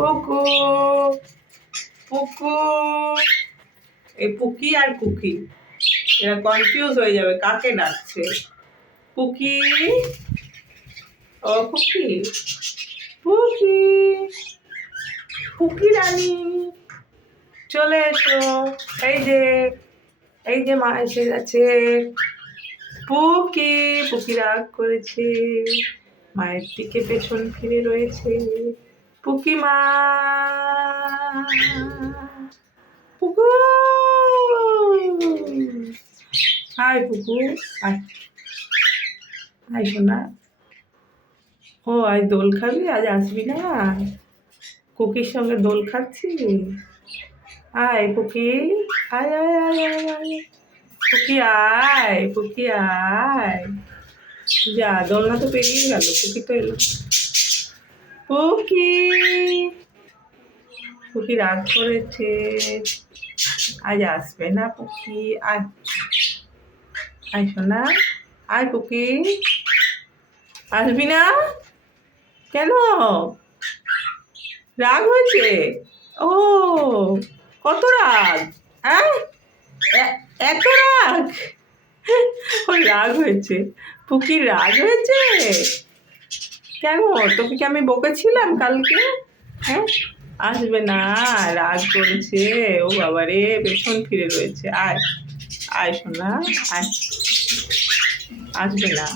পুকু পুকু, এই পুকি আর কুকি এরা কনফিউজ হয়ে যাবে কাকে ডাকছে। পুকি, ও পুকি, পুকি, পুকি রানী চলে এসো। এই যে মা এসে গেছে। পুকি, পুকি রাগ করেছে, মায়ের দিকে পেছন ফিরে রয়েছে। পুকি মা, পুকু, হাই পুকু, হাই সোনা। ও আজ দোল খাবি, আজ আসবি না? কুকির সঙ্গে দোল খাচ্ছি। আয় পুকি, আয় আয় আয় আয় আয়, পুকি আয়, পুকি আয়। যা, দোলনা তো পেরিয়ে গেল, পুকি তো এলো। পুকি, পুকি রাগ করেছে, আজ আসবে না পুকি। আয় আয় সোনা, আয় পুকি, আসবি না কেন? রাগ হয়েছে? ও কত রাগ, হ্যাঁ এত রাগ? ওর রাগ হয়েছে, পুকির রাগ হয়েছে কেন? তোকে কি আমি বকেছিলাম কালকে? হ্যাঁ, আসবে না, রাগ করেছে। ও বাবা রে, পেছন ফিরে রয়েছে। আয় আয় সোনা, আয়, আসবে না।